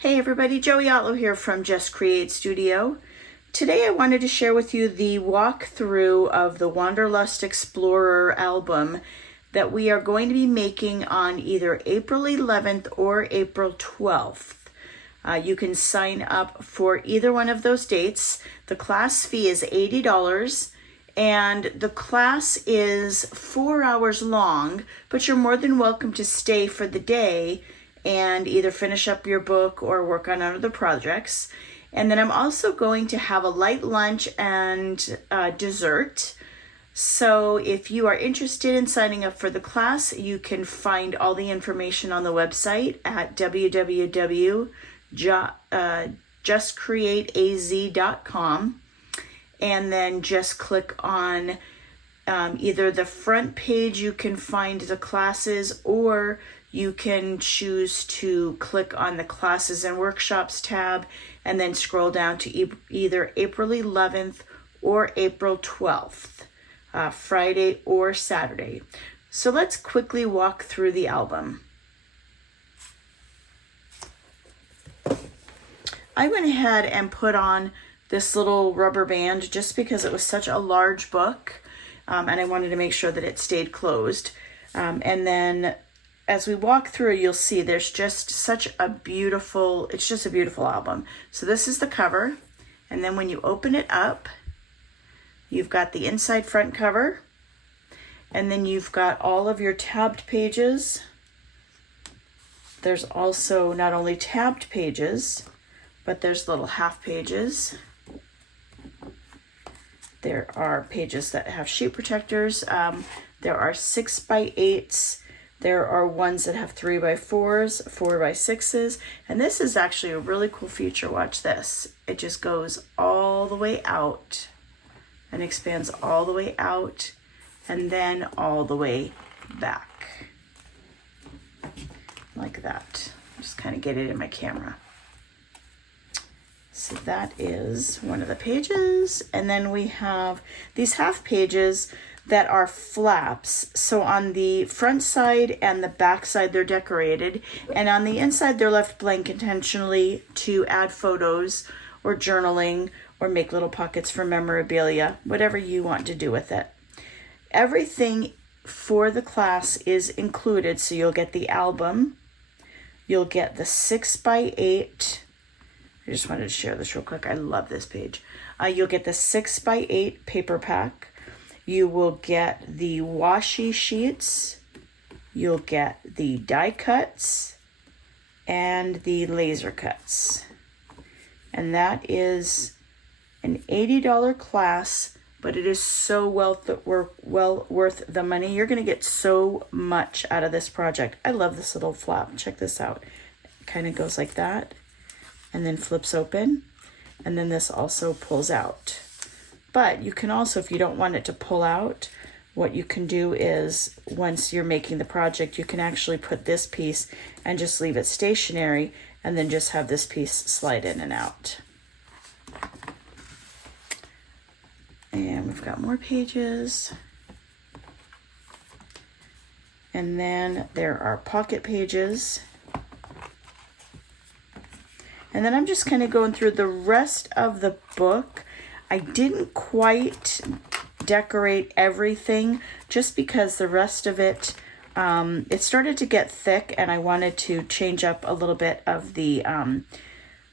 Hey everybody, Joey Otlow here from Just Create Studio. Today I wanted to share with you the walkthrough of the Wanderlust Explorer album that we are going to be making on either April 11th or April 12th. You can sign up for either one of those dates. The class fee is $80 and the class is 4 hours long, but you're more than welcome to stay for the day and either finish up your book or work on other projects. And then I'm also going to have a light lunch and dessert. So if you are interested in signing up for the class, you can find all the information on the website at www.justcreateaz.com, and then just click on either the front page. You can find the classes, or you can choose to click on the classes and workshops tab and then scroll down to either April 11th or April 12th, Friday or Saturday. So let's quickly walk through the album. I went ahead and put on this little rubber band just because it was such a large book, and I wanted to make sure that it stayed closed. And then as we walk through, you'll see there's just such a beautiful, it's just a beautiful album. So this is the cover. And then when you open it up, you've got the inside front cover. And then you've got all of your tabbed pages. There's also not only tabbed pages, but there's little half pages. There are pages that have sheet protectors. There are 6x8s. There are ones that have 3x4s, 4x6s, and this is actually a really cool feature. Watch this. It just goes all the way out and expands all the way out and then all the way back. Like that. Just kind of get it in my camera. So that is one of the pages. And then we have these half pages that are flaps. So on the front side and the back side, they're decorated. And on the inside, they're left blank intentionally to add photos or journaling or make little pockets for memorabilia, whatever you want to do with it. Everything for the class is included. So you'll get the album, you'll get the 6x8. I just wanted to share this real quick. I love this page. You'll get the 6x8 paper pack. You will get the washi sheets, you'll get the die cuts, and the laser cuts. And that is an $80 class, but it is so well worth the money. You're going to get so much out of this project. I love this little flap. Check this out. It kind of goes like that, and then flips open, and then this also pulls out. But you can also, if you don't want it to pull out, what you can do is once you're making the project, you can actually put this piece and just leave it stationary and then just have this piece slide in and out. And we've got more pages. And then there are pocket pages. And then I'm just kind of going through the rest of the book. I didn't quite decorate everything just because the rest of it, it started to get thick and I wanted to change up a little bit of the,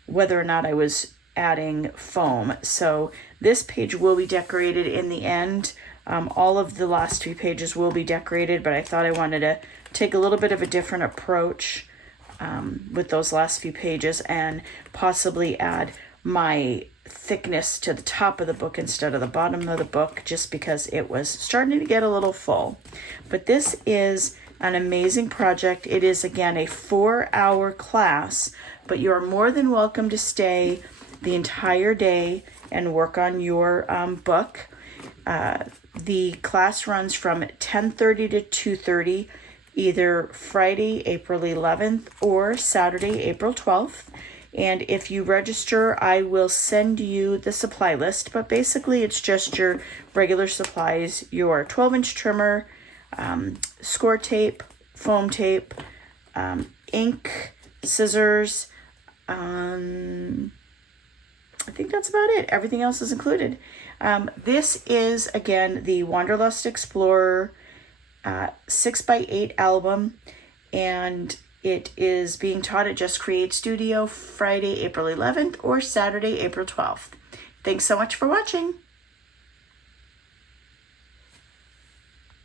whether or not I was adding foam. So this page will be decorated in the end. All of the last few pages will be decorated, but I thought I wanted to take a little bit of a different approach with those last few pages and possibly add my thickness to the top of the book instead of the bottom of the book, just because it was starting to get a little full. But this is an amazing project. It is, again, a 4-hour class, but you're more than welcome to stay the entire day and work on your book. The class runs from 10:30 to 2:30, either Friday, April 11th or Saturday, April 12th. And if you register, I will send you the supply list. But basically, it's just your regular supplies, your 12-inch trimmer, score tape, foam tape, ink, scissors, I think that's about it. Everything else is included. This is, again, the Wanderlust Explorer 6x8 album, and it is being taught at Just Create Studio Friday, April 11th or Saturday, April 12th. Thanks so much for watching.